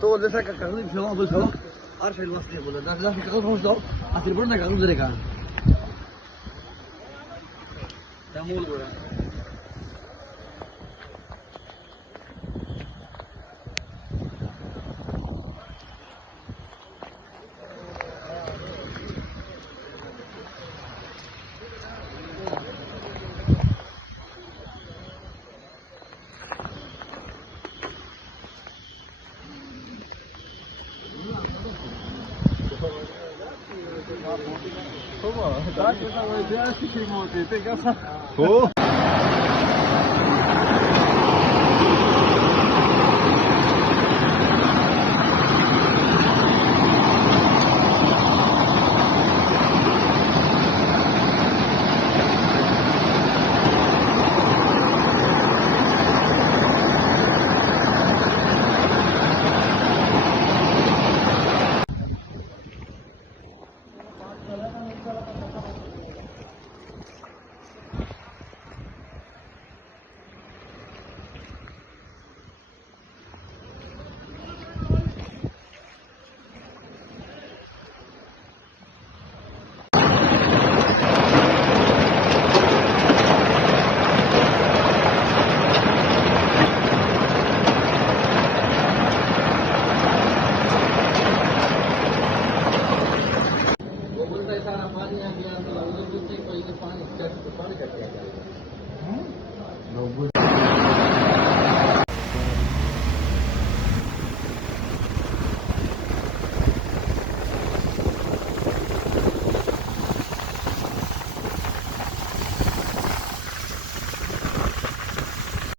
तो जैसा कागज दिखाओ बोल चलो और फिर वास्ते बोला 10 लाख कागज पहुंच दो आखिर बड़ा कागज देगा तमूल बोला Toma, dá que eu já vou ver se tem monte, tem que